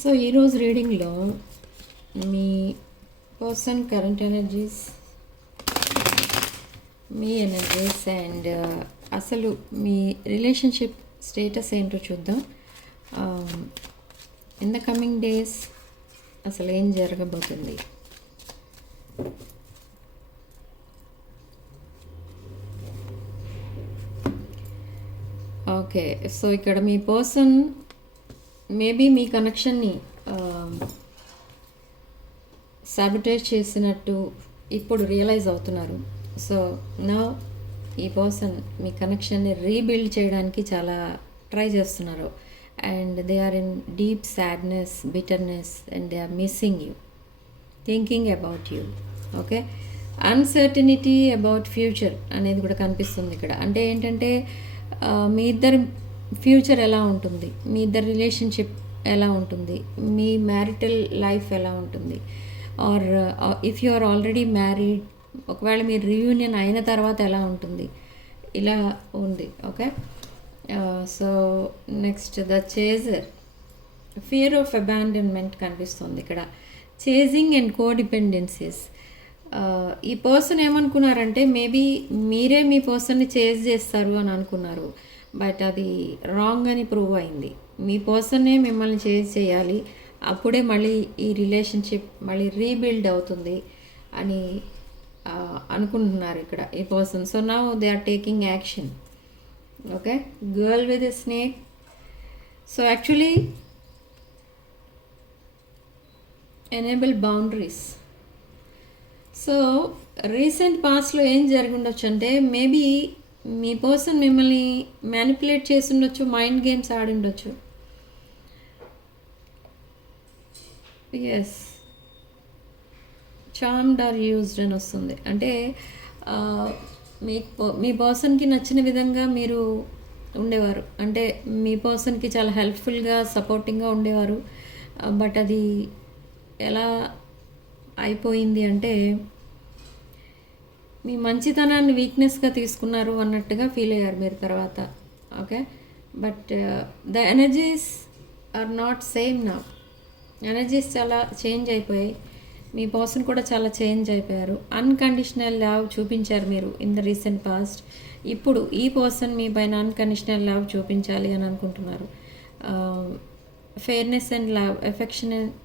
So ఈరోజు రీడింగ్లో మీ పర్సన్ కరెంట్ ఎనర్జీస్, మీ ఎనర్జీస్ అండ్ అసలు మీ రిలేషన్షిప్ స్టేటస్ ఏంటో చూద్దాం. ఇన్ ద కమింగ్ డేస్ అసలు ఏం జరగబోతుంది. ఓకే, సో ఇక్కడ మీ పర్సన్ మేబీ మీ కనెక్షన్ని సాబిటేజ్ చేసినట్టు ఇప్పుడు రియలైజ్ అవుతున్నారు. సో నా ఈ పర్సన్ మీ కనెక్షన్ని రీబిల్డ్ చేయడానికి చాలా ట్రై చేస్తున్నారు. And they are in deep sadness, bitterness and they are missing you, thinking about you. Okay, uncertainty about future అనేది కూడా కనిపిస్తుంది ఇక్కడ. అంటే ఏంటంటే మీ ఇద్దరు ఫ్యూచర్ ఎలా ఉంటుంది, మీ ఇద్దరు రిలేషన్షిప్ ఎలా ఉంటుంది, మీ మ్యారిటల్ లైఫ్ ఎలా ఉంటుంది, or if you are already married, ఒకవేళ మీరు రీయూనియన్ అయిన తర్వాత ఎలా ఉంటుంది, ఇలా ఉంది. Okay, so next the chaser, fear of abandonment కనిపిస్తుంది ఇక్కడ. Chasing and codependencies. ఈ పర్సన్ ఏమనుకున్నారంటే మేబీ మీరే మీ పర్సన్ని చేజ్ చేస్తారు అని అనుకున్నారు, బట్ అది రాంగ్ అని ప్రూవ్ అయింది. మీ పర్సన్నే మిమ్మల్ని చేజ్ చేయాలి, అప్పుడే మళ్ళీ ఈ రిలేషన్షిప్ మళ్ళీ రీబిల్డ్ అవుతుంది అని అనుకుంటున్నారు ఇక్కడ ఈ person. So now they are taking action. Okay, girl with a snake. So actually enable boundaries. So recent పాస్ట్లో ఏం జరిగి ఉండొచ్చు అంటే మేబీ మీ పర్సన్ మిమ్మల్ని మ్యానిపులేట్ చేసి ఉండొచ్చు, మైండ్ గేమ్స్ ఆడి ఉండొచ్చు. ఎస్, చార్మ్డ్ ఆర్ యూజ్డ్ అని వస్తుంది. అంటే మీ పర్సన్కి నచ్చిన విధంగా మీరు ఉండేవారు, అంటే మీ పర్సన్కి చాలా హెల్ప్ఫుల్గా, సపోర్టింగ్గా ఉండేవారు. బట్ అది ఎలా అయిపోయింది అంటే మీ మంచితనాన్ని వీక్నెస్గా తీసుకున్నారు అన్నట్టుగా ఫీల్ అయ్యారు మీరు తర్వాత. Okay, but the energies are not same నా. ఎనర్జీస్ చాలా చేంజ్ అయిపోయాయి, మీ పర్సన్ కూడా చాలా చేంజ్ అయిపోయారు. అన్కండిషనల్ లవ్ చూపించారు మీరు ఇన్ ద రీసెంట్ పాస్ట్. ఇప్పుడు ఈ పర్సన్ మీ పైన అన్కండిషనల్ లవ్ చూపించాలి అని అనుకుంటున్నారు. Fairness and love,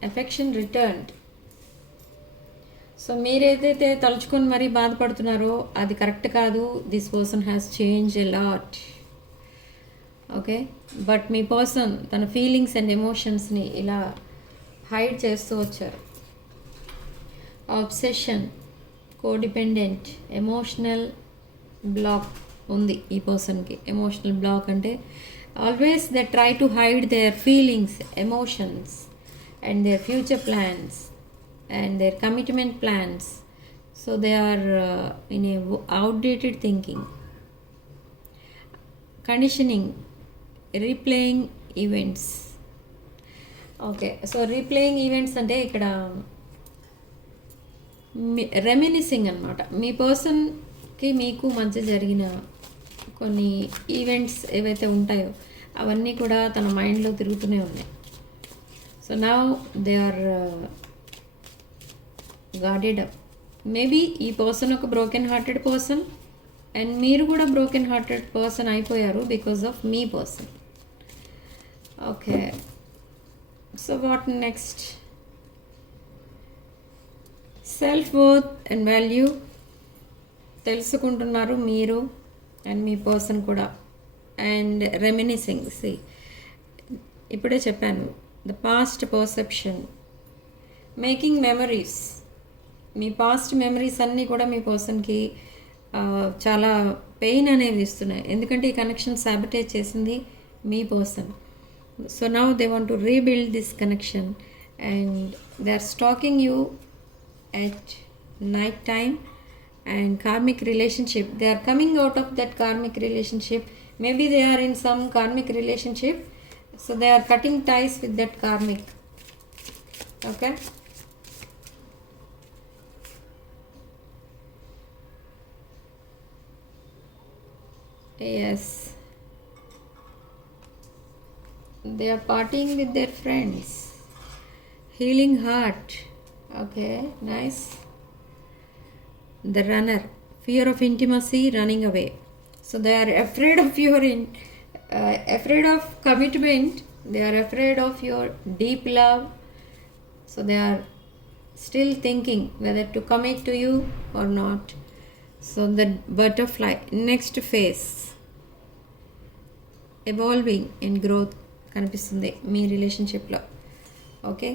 affection returned. So మీరేదైతే తలుచుకొని మరీ బాధపడుతున్నారో అది కరెక్ట్ కాదు. This person has change a lot. Okay, but మీ పర్సన్ తన ఫీలింగ్స్ అండ్ ఎమోషన్స్ని ఇలా హైడ్ చేస్తూ వచ్చారు. ఆబ్సెషన్, కోడిపెండెంట్, ఎమోషనల్ బ్లాక్ ఉంది ఈ పర్సన్కి. ఎమోషనల్ బ్లాక్ అంటే always they try to hide there feelings, emotions and their future plans and their commitment plans. So they are in a outdated thinking. Conditioning, replaying events. Okay, so replaying events అంటే ఇక్కడ రెమినిసింగ్ అనమాట. మీ పర్సన్కి మీకు మధ్య జరిగిన కొన్ని events ఏవైతే ఉంటాయో అవన్నీ కూడా తన మైండ్లో తిరుగుతూనే ఉన్నాయి. So now they are guarded up. Maybe ఈ పర్సన్ ఒక బ్రోకెన్ హార్టెడ్ పర్సన్ అండ్ మీరు కూడా బ్రోకెన్ హార్టెడ్ పర్సన్ అయిపోయారు బికాజ్ ఆఫ్ మీ person. Okay, so what next? Self worth and value తెలుసుకుంటున్నారు మీరు అండ్ మీ పర్సన్ కూడా. అండ్ రెమినిసింగ్, ఇప్పుడే చెప్పాను, the past perception, making memories. మీ పాస్ట్ మెమరీస్ అన్నీ కూడా మీ పర్సన్కి చాలా పెయిన్ అనేది ఇస్తున్నాయి, ఎందుకంటే ఈ కనెక్షన్ సాబిటేజ్ చేసింది మీ person. So now they want to rebuild this connection and they are stalking you at night time. And karmic relationship, they are coming out of that karmic relationship. Maybe they are in some karmic relationship, so they are cutting ties with that karmic. Okay, yes, they are partying with their friends. healing heart. Okay, nice. The runner, fear of intimacy, running away. So they are afraid of your afraid of commitment. They are afraid of your deep love. So they are still thinking whether to commit to you or not. So the butterfly, next phase, evolving and growth కనిపిస్తుంది మీ రిలేషన్షిప్లో. Okay,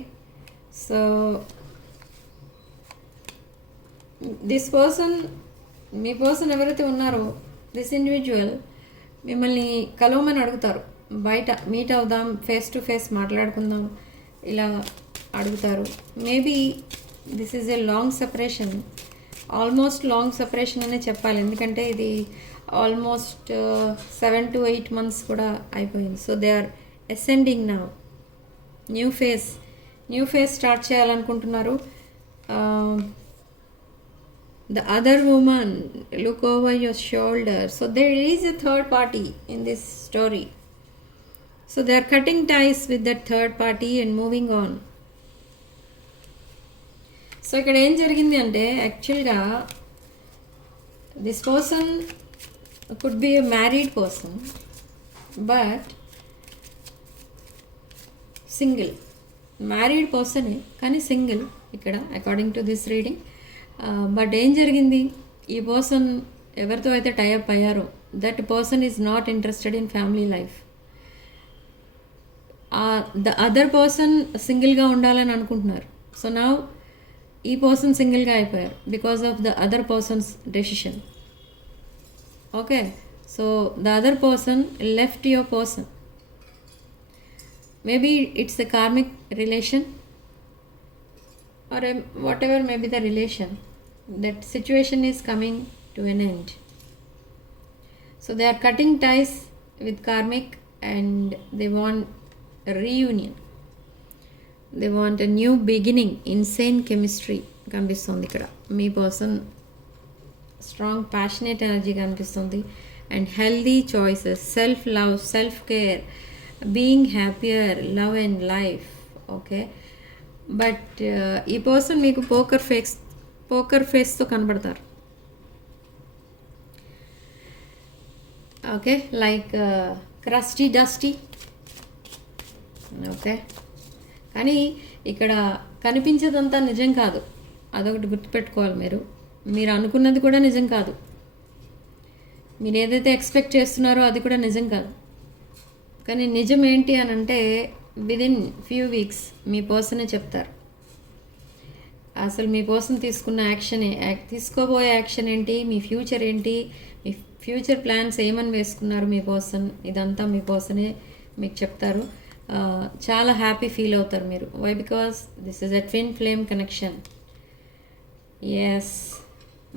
so this person, me person ఎవరైతే ఉన్నారో, this individual మిమ్మల్ని కలవమని అడుగుతారు. బయట meet అవుదాం, face to face మాట్లాడుకుందాం ఇలా అడుగుతారు. Maybe this is a long separation, almost long separation అనే చెప్పాలి, ఎందుకంటే ఇది ఆల్మోస్ట్ 7 to 8 months కూడా అయిపోయింది. So they are ascending now, new phase start చేయాలనుకుంటున్నారు. The other woman look over your shoulder. So there is a third party in this story. So they are cutting ties with that third party and moving on. So ఇక్కడ ఏం జరిగింది అంటే, యాక్చువల్గా this person could be a married person but single. Married పర్సనే కానీ single ఇక్కడ according to this reading. But ఏం జరిగింది, ఈ పర్సన్ ఎవరితో అయితే టైఅప్ అయ్యారో that person is not interested in family life. The other person సింగిల్గా ఉండాలని అనుకుంటున్నారు. సో నా ఈ పర్సన్ సింగిల్గా అయిపోయారు because of the other person's decision. Okay, so the other person left your person. Maybe it's a karmic relation or whatever may be the relation, that situation is coming to an end. So they are cutting ties with karmic and they want a reunion. They want a new beginning. Insane chemistry కనిపిస్తుంది ఇక్కడ. మీ person strong passionate energy కనిపిస్తుంది and healthy choices, self love, self care, being happier, love and life. Okay, but ఈ person మీకు poker ఫేస్తో కనబడతారు. Okay, like crusty dusty. Okay, కానీ ఇక్కడ కనిపించేదంతా నిజం కాదు, అదొకటి గుర్తుపెట్టుకోవాలి. మీరు అనుకున్నది కూడా నిజం కాదు, మీరు ఏదైతే ఎక్స్పెక్ట్ చేస్తున్నారో అది కూడా నిజం కాదు. కానీ నిజం ఏంటి అని అంటే విదిన్ ఫ్యూ వీక్స్ మీ పర్సనే చెప్తారు. అసలు మీ పర్సన్ తీసుకోబోయే యాక్షన్ ఏంటి, మీ ఫ్యూచర్ ఏంటి, మీ ఫ్యూచర్ ప్లాన్స్ ఏమని వేసుకున్నారు మీ పర్సన్, ఇదంతా మీ పర్సనే మీకు చెప్తారు. చాలా హ్యాపీ ఫీల్ అవుతారు మీరు. Why? Because this is a twin flame connection. Yes,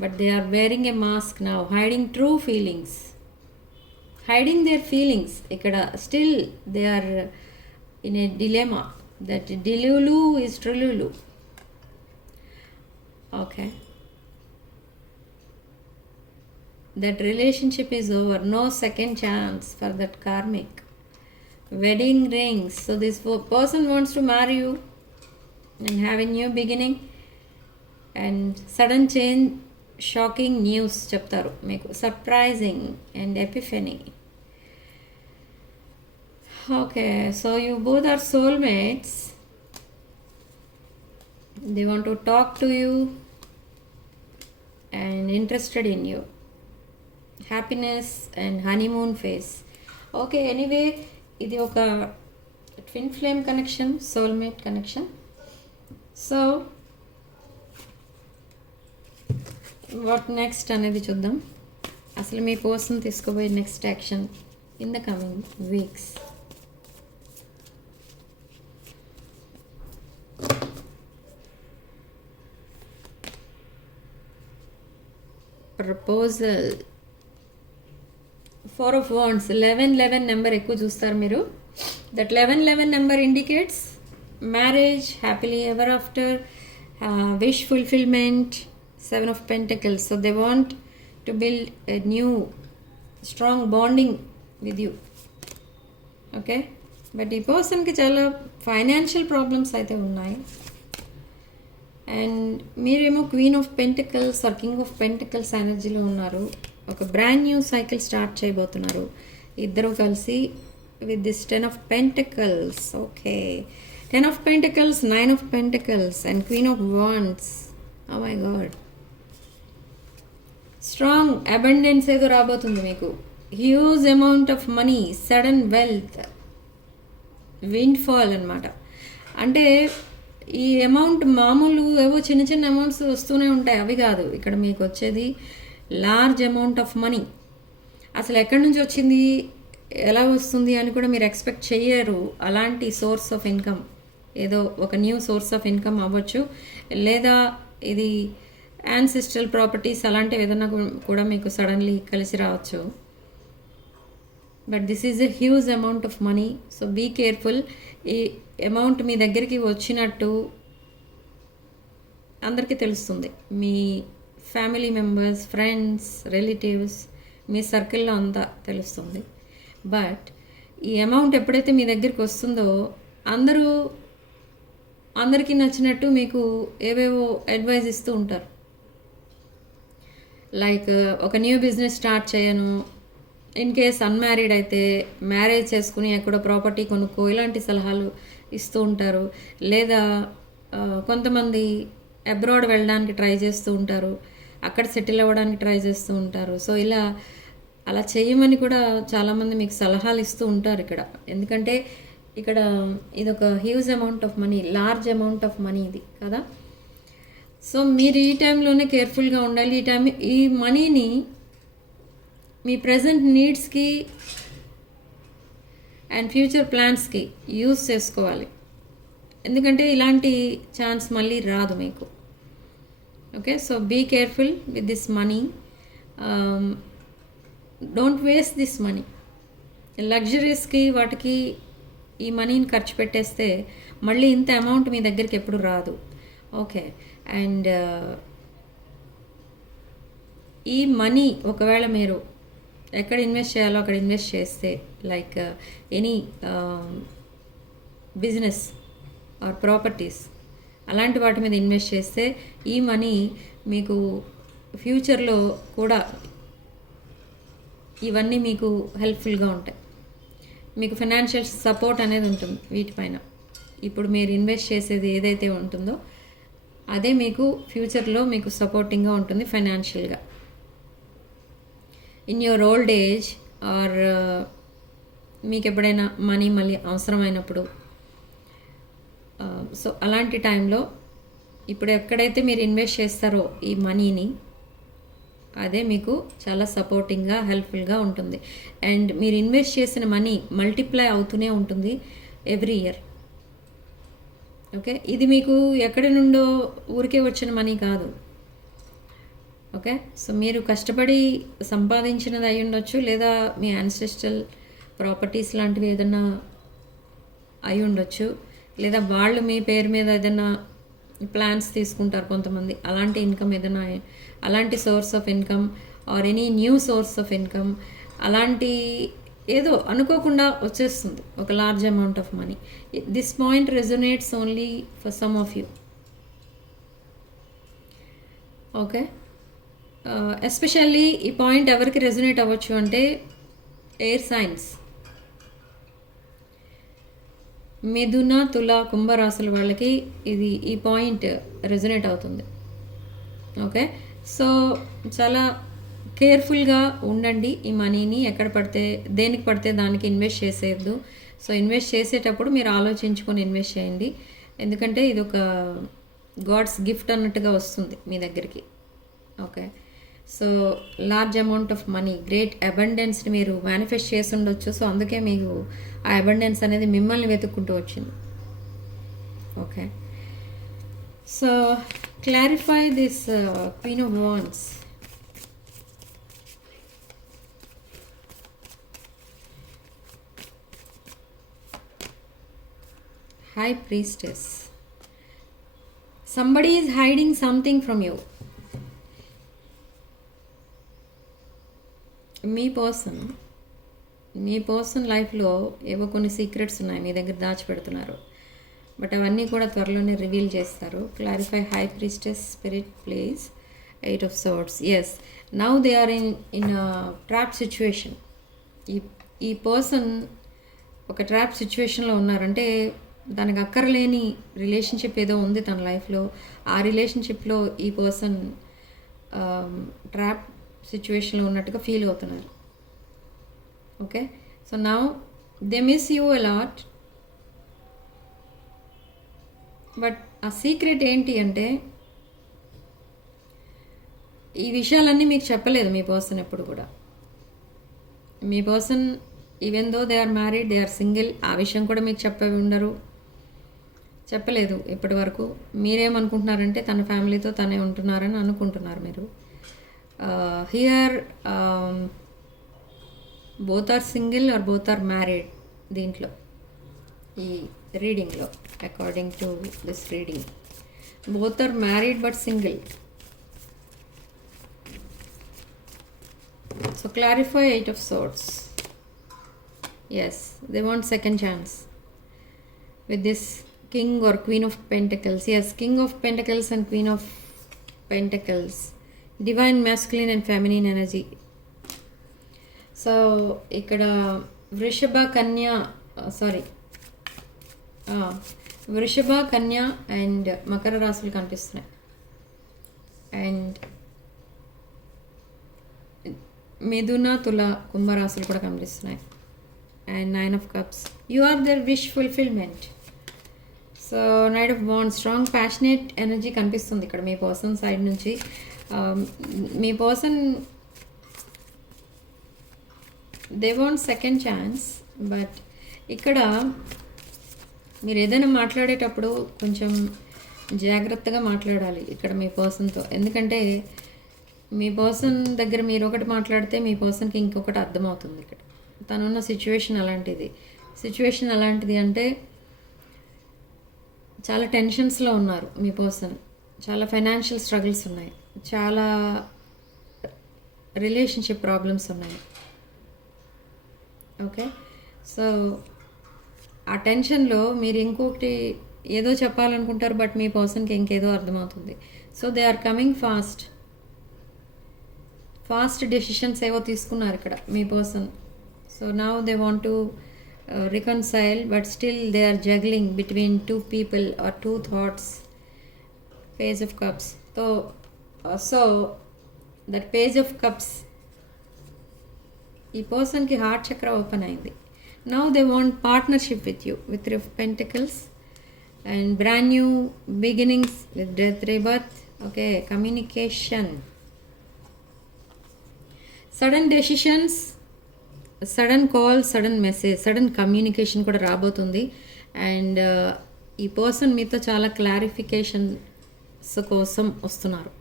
but they are wearing a mask now, hiding true feelings, hiding their feelings. ఇక్కడ still they are in a dilemma that Delulu is Trululu. Okay, that relationship is over, no second chance for that karmic. Wedding rings. So this person wants to marry you and have a new beginning and sudden change, shocking news చెప్తారు మీకు, surprising and epiphany. Okay, so you both are soulmates. They want to talk to you and interested in you. Happiness and honeymoon phase. Okay, anyway, ఇది ఒక twin flame connection, soulmate connection. So what next అనేది చూద్దాం. అసలు మీ person తీసుకోబోయే next action in the coming weeks. Proposal, 4 of Wands, 11 number ఎక్కువ చూస్తారు మీరు. That 11 number indicates marriage, happily ever after, wish fulfilment, 7 of Pentacles. So they want to build a new strong bonding with you. Okay, but ఈ పర్సన్కి చాలా financial problems అయితే ఉన్నాయి. And మీరేమో queen of pentacles or king of pentacles ఎనర్జీలో ఉన్నారు. ఒక brand new cycle start చేయబోతున్నారు ఇద్దరు కలిసి with this 10 of pentacles. Okay, 10 of pentacles, 9 of pentacles and queen of wands. Oh my god, strong abundance ఏదో రాబోతుంది మీకు. Huge amount of money, sudden wealth, windfall అనమాట. అంటే ఈ అమౌంట్ మామూలు ఏవో చిన్న చిన్న అమౌంట్స్ వస్తూనే ఉంటాయి, అవి కాదు. ఇక్కడ మీకు వచ్చేది లార్జ్ అమౌంట్ ఆఫ్ మనీ. అసలు ఎక్కడి నుంచి వచ్చింది, ఎలా వస్తుంది అని కూడా మీరు ఎక్స్పెక్ట్ చెయ్యరు. అలాంటి సోర్స్ ఆఫ్ ఇన్కమ్, ఏదో ఒక న్యూ సోర్స్ ఆఫ్ ఇన్కమ్ అవ్వచ్చు, లేదా ఇది యాన్సిస్ట్రల్ ప్రాపర్టీస్ అలాంటివి ఏదైనా కూడా మీకు సడన్లీ కలిసి రావచ్చు. But this is a huge amount of money. So be careful. ఈ అమౌంట్ మీ దగ్గరికి వచ్చినట్టు అందరికీ తెలుస్తుంది. మీ ఫ్యామిలీ మెంబర్స్, ఫ్రెండ్స్, రిలేటివ్స్, మీ సర్కిల్లో అంతా తెలుస్తుంది. బట్ ఈ అమౌంట్ ఎప్పుడైతే మీ దగ్గరికి వస్తుందో అందరికీ నచ్చినట్టు మీకు ఏవేవో అడ్వైజ్ ఇస్తూ ఉంటారు. లైక్ ఒక న్యూ బిజినెస్ స్టార్ట్ చేయను, ఇన్ కేస్ అన్మ్యారీడ్ అయితే మ్యారేజ్ చేసుకుని ఎక్కడో ప్రాపర్టీ కొనుక్కో, ఇలాంటి సలహాలు ఇస్తూ ఉంటారు. లేదా కొంతమంది అబ్రాడ్ వెళ్ళడానికి ట్రై చేస్తూ ఉంటారు, అక్కడ సెటిల్ అవ్వడానికి ట్రై చేస్తూ ఉంటారు. సో అలా చేయమని కూడా చాలామంది మీకు సలహాలు ఇస్తూ ఉంటారు ఇక్కడ. ఎందుకంటే ఇక్కడ ఇది ఒక huge amount of money, large amount of money ఇది కదా. సో మీరు ఈ టైంలోనే కేర్ఫుల్గా ఉండాలి. ఈ మనీని మీ ప్రజెంట్ నీడ్స్కి అండ్ ఫ్యూచర్ ప్లాన్స్కి యూజ్ చేసుకోవాలి. ఎందుకంటే ఇలాంటి ఛాన్స్ మళ్ళీ రాదు మీకు. Okay, so be careful with this money. Don't waste this money. లగ్జరీస్కి వాటికి ఈ మనీని ఖర్చు పెట్టేస్తే మళ్ళీ ఇంత అమౌంట్ మీ దగ్గరికి ఎప్పుడు రాదు. ఓకే, అండ్ ఈ మనీ ఒకవేళ మీరు ఎక్కడ ఇన్వెస్ట్ చేయాలో అక్కడ ఇన్వెస్ట్ చేస్తే, like any business are properties, అలాంటి వాటి మీద ఇన్వెస్ట్ చేస్తే ఈ మనీ మీకు ఫ్యూచర్లో కూడా ఇవన్నీ మీకు హెల్ప్ఫుల్గా ఉంటాయి. మీకు ఫైనాన్షియల్ సపోర్ట్ అనేది ఉంటుంది వీటిపైన. ఇప్పుడు మీరు ఇన్వెస్ట్ చేసేది ఏదైతే ఉంటుందో అదే మీకు ఫ్యూచర్లో మీకు సపోర్టింగ్గా ఉంటుంది ఫైనాన్షియల్గా. In your old age or మీకు ఎప్పుడైనా మనీ మళ్ళీ అవసరమైనప్పుడు, సో అలాంటి టైంలో ఇప్పుడు ఎక్కడైతే మీరు ఇన్వెస్ట్ చేస్తారో ఈ మనీని, అదే మీకు చాలా సపోర్టింగ్గా హెల్ప్ఫుల్గా ఉంటుంది. అండ్ మీరు ఇన్వెస్ట్ చేసిన మనీ మల్టిప్లై అవుతూనే ఉంటుంది ఎవ్రీ ఇయర్. ఓకే, ఇది మీకు ఎక్కడి నుండో ఊరికే వచ్చిన మనీ కాదు. ఓకే, సో మీరు కష్టపడి సంపాదించినది అయి ఉండొచ్చు, లేదా మీ యాన్సెస్ట్రల్ ప్రాపర్టీస్ లాంటివి ఏదైనా అయి ఉండొచ్చు, లేదా వాళ్ళు మీ పేరు మీద ఏదైనా ప్లాన్స్ తీసుకుంటారు కొంతమంది. అలాంటి ఇన్కమ్ ఏదైనా, అలాంటి source of income or any new source of income, అలాంటి ఏదో అనుకోకుండా వచ్చేస్తుంది ఒక large amount of money. This point resonates only for some of you. Okay, especially ఈ పాయింట్ ఎవరికి రెజొనేట్ అవ్వచ్చు అంటే ఎయిర్ సైన్స్, మిథున, తుల, కుంభరాశుల వాళ్ళకి ఈ పాయింట్ రెజొనేట్ అవుతుంది. ఓకే, సో చాలా కేర్ఫుల్గా ఉండండి. ఈ మనీని ఎక్కడ పడితే దేనికి పడితే దానికి ఇన్వెస్ట్ చేసేయద్దు. సో ఇన్వెస్ట్ చేసేటప్పుడు మీరు ఆలోచించుకొని ఇన్వెస్ట్ చేయండి. ఎందుకంటే ఇది ఒక గాడ్స్ గిఫ్ట్ అన్నట్టుగా వస్తుంది మీ దగ్గరికి. Okay, so large amount of money, great అబండెన్స్ని మీరు మేనిఫెస్ట్ చేసి ఉండొచ్చు. సో అందుకే మీకు ఆ అబండెన్స్ అనేది మిమ్మల్ని వెతుక్కుంటూ వచ్చింది. Okay, so clarify this queen of wands. High Priestess. Somebody is hiding something from you. Me person me person లైఫ్లో ఏవో కొన్ని సీక్రెట్స్ ఉన్నాయి మీ దగ్గర దాచిపెడుతున్నారు, బట్ అవన్నీ కూడా త్వరలోనే రివీల్ చేస్తారు. Clarify high priestess spirit please. 8 of swords. Yes, now they are in trap situation. ఈ ఈ పర్సన్ ఒక ట్రాప్ సిచ్యువేషన్లో ఉన్నారంటే దానికి అక్కర్లేని రిలేషన్షిప్ ఏదో ఉంది తన లైఫ్లో. ఆ రిలేషన్షిప్లో ఈ పర్సన్ ట్రాప్ సిచ్యువేషన్లో ఉన్నట్టుగా ఫీల్ అవుతున్నారు. Okay, so now they miss you a lot. But ఆ సీక్రెట్ ఏంటి అంటే ఈ విషయాలన్నీ మీకు చెప్పలేదు మీ పర్సన్ ఎప్పుడు కూడా. మీ person even though they are married, they are single, ఆ విషయం కూడా మీకు చెప్పలేదు ఇప్పటి వరకు. మీరేమనుకుంటున్నారంటే తన ఫ్యామిలీతో తనే ఉంటున్నారని అనుకుంటున్నారు మీరు. Here both are single or both are married. దీంట్లో ఈ రీడింగ్లో according to this reading both are married but single. So clarify 8 of swords. Yes, they want second chance with this king or queen of pentacles. Yes, king of pentacles and queen of pentacles, divine masculine and feminine energy. So ikkada vrishaba kanya vrishaba kanya and makara rasulu kanipistunayi, and మిథున తుల కుంభరాశులు కూడా కనిపిస్తున్నాయి. And 9 of cups, you are there wish fulfilment. So knight of wands, strong passionate energy కనిపిస్తుంది ఇక్కడ మీ person side నుంచి. మీ person they want second chance, but ఇక్కడ మీరు ఏదైనా మాట్లాడేటప్పుడు కొంచెం జాగ్రత్తగా మాట్లాడాలి ఇక్కడ మీ పర్సన్తో. ఎందుకంటే మీ పర్సన్ దగ్గర మీరు ఒకటి మాట్లాడితే మీ పర్సన్కి ఇంకొకటి అర్థమవుతుంది. ఇక్కడ తనున్న సిచ్యువేషన్ అలాంటిది అంటే చాలా టెన్షన్స్లో ఉన్నారు మీ పర్సన్, చాలా ఫైనాన్షియల్ స్ట్రగుల్స్ ఉన్నాయి, చాలా రిలేషన్షిప్ ప్రాబ్లమ్స్ ఉన్నాయి. ఓకే, సో ఆ టెన్షన్లో మీరు ఇంకొకటి ఏదో చెప్పాలనుకుంటారు, బట్ మీ పర్సన్కి ఇంకేదో అర్థమవుతుంది. So they are coming fast decisions ఏవో తీసుకున్నారు ఇక్కడ మీ person. So now they want to reconcile, but still they are juggling between 2 people or 2 thoughts. Page of Cups. So that Page of Cups, ఈ పర్సన్కి heart చక్ర open అయింది. Now they want partnership with you, with 3 of Pentacles and brand new beginnings with death, rebirth. Okay, communication, sudden decisions, sudden call, sudden message, sudden communication కూడా రాబోతుంది. And ఈ person మీతో చాలా clarifications కోసం వస్తున్నారు.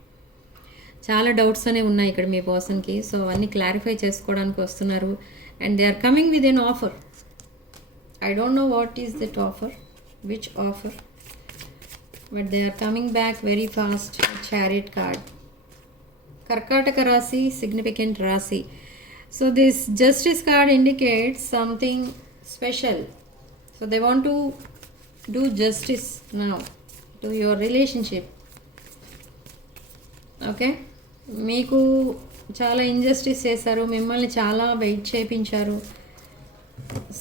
చాలా డౌట్స్ అనేవి ఉన్నాయి ఇక్కడ మీ పర్సన్కి. సో అవన్నీ క్లారిఫై చేసుకోవడానికి వస్తున్నారు. And they are coming with an offer. I don't know what is that offer, which offer, but they are coming back very fast. Chariot card, కర్కాటక రాశి, సిగ్నిఫికెంట్ రాశి. So this justice card indicates something special. So they want to do justice now to your relationship. Okay, మీకు చాలా injustice చేశారు, మిమ్మల్ని చాలా wait చేయించారు.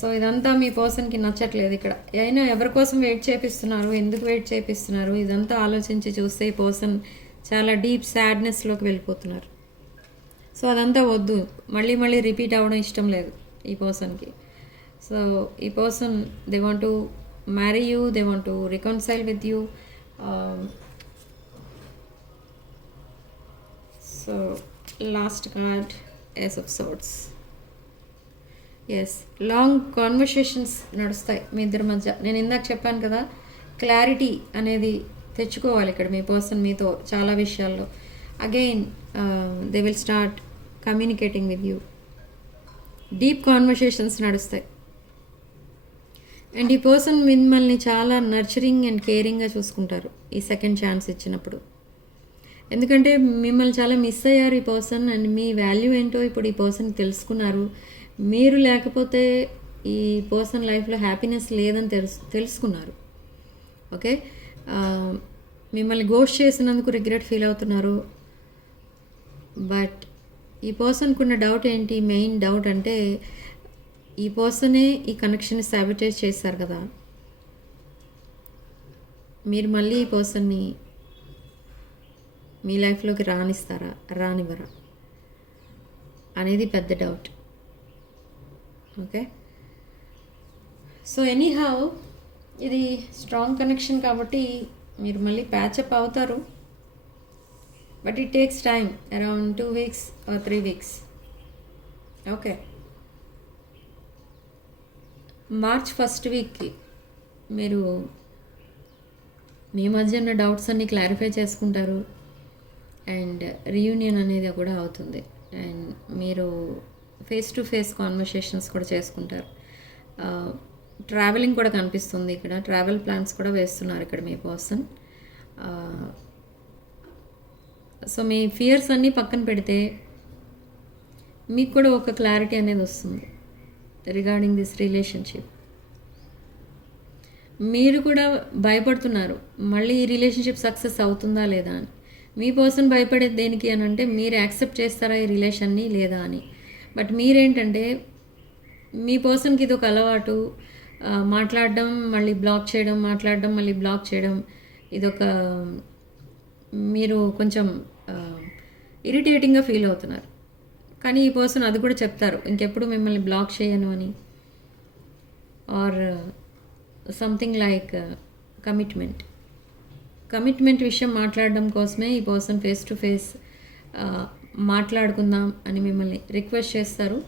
So ఇదంతా మీ పర్సన్కి నచ్చట్లేదు ఇక్కడ. అయినా ఎవరి కోసం వెయిట్ చేపిస్తున్నారు, ఎందుకు వెయిట్ చేపిస్తున్నారు, ఇదంతా ఆలోచించి చూస్తే ఈ పర్సన్ చాలా డీప్ సాడ్నెస్లోకి వెళ్ళిపోతున్నారు. సో అదంతా వద్దు, మళ్ళీ రిపీట్ అవ్వడం ఇష్టం లేదు ఈ పర్సన్కి. సో ఈ person they want to marry you, they want to reconcile with you. So last card, ace of swords. Yes, long conversations నడుస్తాయి మీ ఇద్దరి మధ్య. నేను ఇందాక చెప్పాను కదా, క్లారిటీ అనేది తెచ్చుకోవాలి ఇక్కడ మీ పర్సన్ మీతో చాలా విషయాల్లో. Again they will start communicating with you. Deep conversations నడుస్తాయి. అండ్ ఈ పర్సన్ మిమ్మల్ని చాలా నర్చరింగ్ అండ్ కేరింగ్గా చూసుకుంటారు ఈ సెకండ్ ఛాన్స్ ఇచ్చినప్పుడు. ఎందుకంటే మిమ్మల్ని చాలా మిస్ అయ్యారు ఈ పర్సన్, అండ్ మీ వాల్యూ ఏంటో ఇప్పుడు ఈ పర్సన్కి తెలుసుకున్నారు. మీరు లేకపోతే ఈ పర్సన్ లైఫ్లో హ్యాపీనెస్ లేదని తెలుసుకున్నారు. ఓకే, మిమ్మల్ని గోస్ట్ చేసినందుకు రిగ్రెట్ ఫీల్ అవుతున్నారు. బట్ ఈ పర్సన్కి ఉన్న డౌట్ ఏంటి? మెయిన్ డౌట్ అంటే ఈ పర్సనే ఈ కనెక్షన్ని సాబిటేజ్ చేశారు కదా, మీరు మళ్ళీ ఈ పర్సన్ని మీ లైఫ్లోకి రానివ్వరా అనేది పెద్ద డౌట్. ఓకే, సో ఎనీహౌ ఇది స్ట్రాంగ్ కనెక్షన్ కాబట్టి మీరు మళ్ళీ ప్యాచప్ అవుతారు. But it takes time, around 2 weeks or 3 weeks. Okay, March 1st వీక్కి మీరు మీ మధ్య ఉన్న డౌట్స్ అన్నీ క్లారిఫై చేసుకుంటారు. అండ్ రీయూనియన్ అనేది కూడా అవుతుంది. అండ్ మీరు ఫేస్ టు ఫేస్ కాన్వర్సేషన్స్ కూడా చేసుకుంటారు. ట్రావెలింగ్ కూడా కనిపిస్తుంది ఇక్కడ. ట్రావెల్ ప్లాన్స్ కూడా వేస్తున్నారు ఇక్కడ మీ పర్సన్. సో మీ ఫియర్స్ అన్నీ పక్కన పెడితే మీకు కూడా ఒక క్లారిటీ అనేది వస్తుంది రిగార్డింగ్ దిస్ రిలేషన్షిప్. మీరు కూడా భయపడుతున్నారు మళ్ళీ ఈ రిలేషన్షిప్ సక్సెస్ అవుతుందా లేదా అని. మీ పర్సన్ భయపడేది దేనికి అని అంటే మీరు యాక్సెప్ట్ చేస్తారా ఈ రిలేషన్ని లేదా అని. బట్ మీరేంటంటే మీ పర్సన్కి ఇది ఒక అలవాటు, మాట్లాడడం మళ్ళీ బ్లాక్ చేయడం, మాట్లాడడం మళ్ళీ బ్లాక్ చేయడం. ఇదొక మీరు కొంచెం ఇరిటేటింగ్గా ఫీల్ అవుతున్నారు. కానీ ఈ పర్సన్ అది కూడా చెప్తారు, ఇంకెప్పుడు మిమ్మల్ని బ్లాక్ చేయను అని. ఆర్ సంథింగ్ లైక్ కమిట్మెంట్ విషయం మాట్లాడడం కోసమే ఈ పర్సన్ ఫేస్ టు ఫేస్ మాట్లాడుకుందాం అని మిమ్మల్ని రిక్వెస్ట్ చేస్తారు.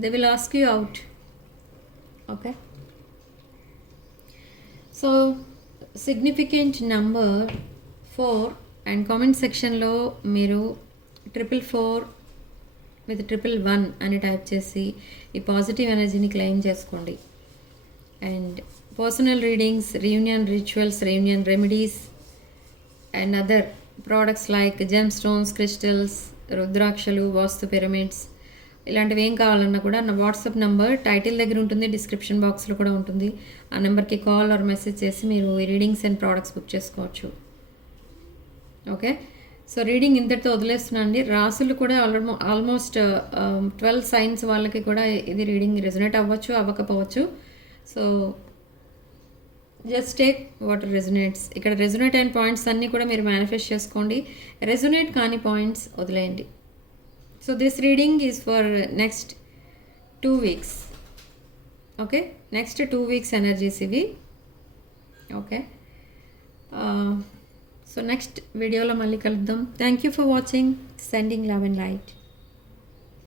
They will ask you out. Okay, so significant number 4 and comment సెక్షన్లో మీరు 444 with 111 అని టైప్ చేసి ఈ పాజిటివ్ ఎనర్జీని క్లెయిమ్ చేసుకోండి. And personal readings, reunion rituals, reunion remedies and other products like gem stones, crystals, రుద్రాక్షలు, వాస్తు పిరమిడ్స్, ఇలాంటివి ఏం కావాలన్నా కూడా నా వాట్సాప్ నెంబర్ టైటిల్ దగ్గర ఉంటుంది, డిస్క్రిప్షన్ బాక్స్లో కూడా ఉంటుంది. ఆ నెంబర్కి కాల్ ఆర్ మెసేజ్ చేసి మీరు ఈ రీడింగ్స్ అండ్ ప్రోడక్ట్స్ బుక్ చేసుకోవచ్చు. ఓకే, సో రీడింగ్ ఇంతటితో వదిలేస్తున్నాను అండి. రాసులు కూడా ఆల్మోస్ట్ 12 సైన్స్ వాళ్ళకి కూడా ఇది రీడింగ్ రెజొనేట్ అవ్వచ్చు, అవ్వకపోవచ్చు. So just take what resonates. ఇక్కడ రెజొనేట్ అయిన పాయింట్స్ అన్నీ కూడా మీరు మేనిఫెస్ట్ చేసుకోండి. రెజొనేట్ కాని పాయింట్స్ వదిలేయండి. So this reading is for next 2 weeks. Okay, next 2 weeks energies ఇవి. ఓకే, సో నెక్స్ట్ వీడియోలో మళ్ళీ కలుద్దాం. Thank you for watching. Sending love and light.